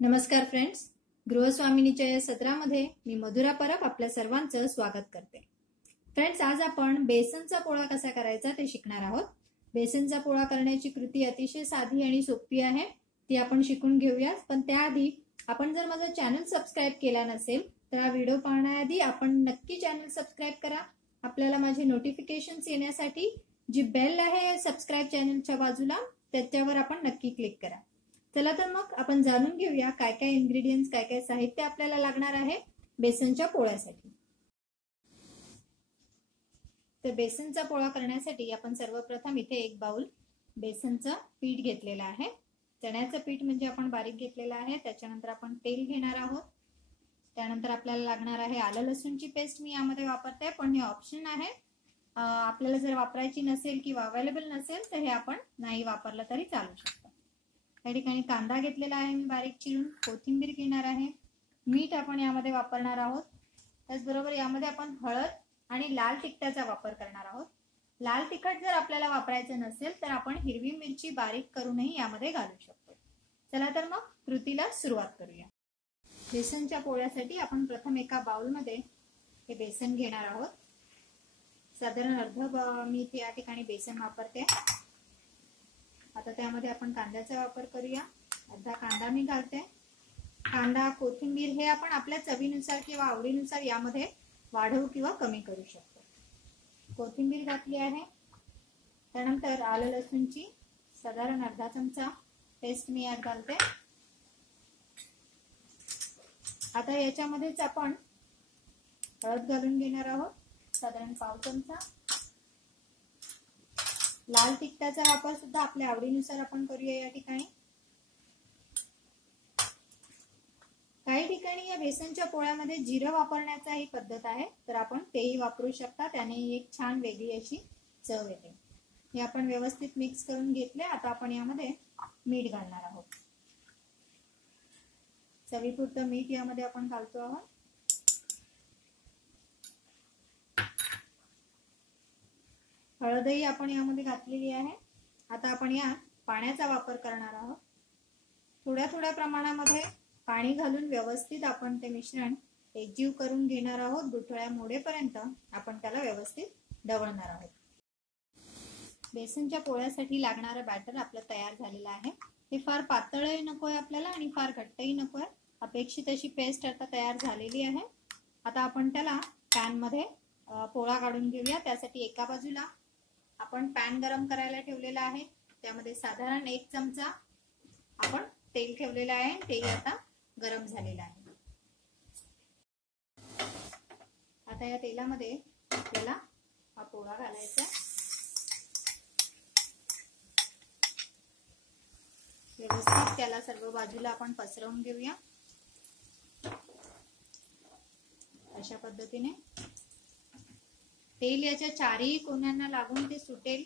नमस्कार फ्रेंड्स, गृहस्वामिनीच्या या सत्रामध्ये मी मधुरा परब आपल्या सर्वांचं स्वागत करते. फ्रेंड्स, आज आपण बेसनचा पोळा कसा करायचा ते शिकणार आहोत. बेसनचा पोळा करण्याची कृती अतिशय साधी आणि सोपी आहे, ती आपण शिकून घेऊया. पण त्याआधी आपण जर माझा चॅनल सबस्क्राईब केला नसेल तर हा व्हिडिओ पाहण्याआधी आपण नक्की चॅनल सबस्क्राईब करा. आपल्याला माझे नोटिफिकेशन्स येण्यासाठी जी बेल आहे सबस्क्राईब चॅनलच्या बाजूला त्याच्यावर आपण नक्की क्लिक करा. चला तर मग आपण जाणून घेऊया काय काय इन्ग्रेडियंट्स, काय काय साहित्य आपल्याला लागणार आहे बेसनच्या पोळ्यासाठी. तर बेसनचा पोळा करण्यासाठी आपण सर्वप्रथम इथे एक बाउल बेसनचं पीठ घेतलेलं आहे. चण्याचं पीठ म्हणजे आपण बारीक घेतलेलं आहे. त्याच्यानंतर आपण तेल घेणार आहोत. त्यानंतर आपल्याला लागणार आहे आलं लसूणची पेस्ट. मी यामध्ये वापरते, पण हे ऑप्शन आहे. आपल्याला जर वापरायची नसेल किंवा अवेलेबल नसेल तर हे आपण नाही वापरलं तरी चालू शकतं. या ठिकाणी कांदा घेतलेला आहे मी बारीक चिरून. कोथिंबीर घेणार आहे. मीठ आपण यामध्ये वापरणार आहोत. त्याचबरोबर यामध्ये आपण हळद आणि लाल तिखटाचा वापर करणार आहोत. लाल तिखट जर आपल्याला वापरायचं नसेल तर आपण हिरवी मिरची बारीक करूनही यामध्ये घालू शकतो. चला तर मग कृतीला सुरुवात करूया. बेसनच्या पोळ्यासाठी आपण प्रथम एका बाउलमध्ये हे बेसन घेणार आहोत. साधारण अर्ध मी या ठिकाणी बेसन वापरते. आता त्यामध्ये आपण कांद्याचा वापर करूया. अर्धा कांदा मी घालते. कांदा, कोथिंबीर हे आपण आपल्या चवीनुसार किंवा आवडीनुसार यामध्ये वाढवू किंवा कमी करू शकतो. कोथिंबीर घातली आहे. त्यानंतर आलं लसूणची साधारण अर्धा चमचा पेस्ट मी यात घालते. आता याच्यामध्येच आपण हळद घालून घेणार आहोत, साधारण पाव चमचा. लाल तिखटाचा वापर सुद्धा आपल्या आवडीनुसार आपण करूया. या ठिकाणी काही ठिकाणी या बेसनच्या पोळ्यामध्ये जिरं वापरण्याचा ही पद्धत आहे, तर आपण तेही वापरू शकता. त्याने एक छान वेगळी अशी चव येते. हे आपण व्यवस्थित मिक्स करून घेतले. आता आपण यामध्ये मीठ घालणार आहोत. चवीपुरतं मीठ यामध्ये आपण घालतो आहोत. हळदही आपण यामध्ये घातलेली आहे. आता आपण यात पाण्याचा वापर करणार आहोत. थोड्या थोड्या प्रमाणामध्ये पाणी घालून व्यवस्थित आपण ते मिश्रण एकजीव करून घेणार आहोत. गुठळ्या मोडेपर्यंत आपण त्याला व्यवस्थित ढवळणार आहोत. बेसनच्या पोळ्यासाठी लागणारं बॅटर आपलं तयार झालेलं आहे. हे फार पातळही नकोय आपल्याला आणि फार घट्टही नकोय. अपेक्षित अशी पेस्ट आता तयार झालेली आहे. आता आपण त्याला पॅन मध्ये पोळा काढून घेऊया. त्यासाठी एका बाजूला आपण पॅन गरम करायला ठेवलेला आहे. त्यामध्ये साधारण 1 चमचा आपण तेल ठेवलेलं आहे. तेल आता गरम झालेलं आहे. आता या तेलामध्ये आपल्याला हा पोळा घालायचा. व्यवस्थित त्याला सर्व बाजूला आपण पसरवून घेऊया. अशा पद्धतीने तेल याच्या चारही कोणांना लागून ते सुटेल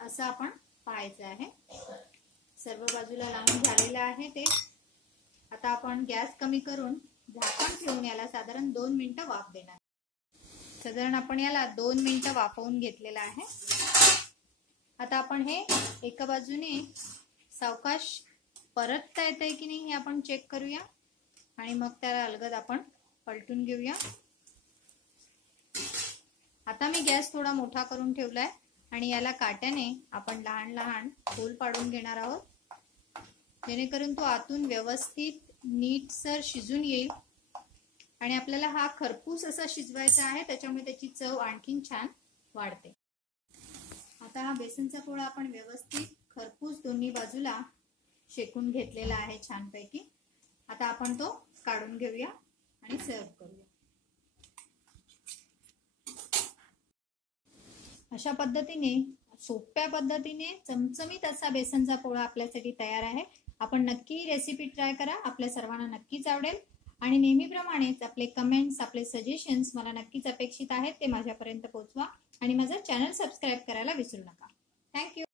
असं आपण पाहायचं आहे. सर्व बाजूला लावून झालेलं आहे ते. आता आपण गॅस कमी करून झाकण ठेवून याला साधारण 2 मिनिटं वाफ देणार. साधारण आपण याला 2 मिनिटं वाफवून घेतलेलं आहे. आता आपण हे एका बाजूने सावकाश परतता येतंय की नाही हे आपण चेक करूया आणि मग त्याला अलगद आपण पलटून घेऊया. आता मी गॅस थोडा मोठा करून ठेवलाय आणि याला काट्याने आपण लहान लहान होल पाडून घेणार आहोत, जेणेकरून तो आतून व्यवस्थित नीटसर शिजून येईल. आणि आपल्याला हा खरपूस असा शिजवायचा आहे, त्याच्यामुळे त्याची चव आणखीन छान वाढते. आता हा बेसनचा पोळा आपण व्यवस्थित खरपूस दोन्ही बाजूला शेकून घेतलेला आहे छानपैकी. आता आपण तो काढून घेऊया आणि सर्व करूया. अशा पद्धतीने सोप्या पद्धतीने चमचमीत असा बेसनचा पोळा आपल्यासाठी तयार आहे. आपण नक्की रेसिपी ट्राय करा. आपल्या सर्वांना नक्कीच आवडेल. आणि नेहमीप्रमाणेच आपले कमेंट्स, आपले सजेशन्स मला नक्कीच अपेक्षित आहेत. ते माझ्यापर्यंत पोहोचवा आणि माझं चॅनल सबस्क्राईब करायला विसरू नका. थँक्यू.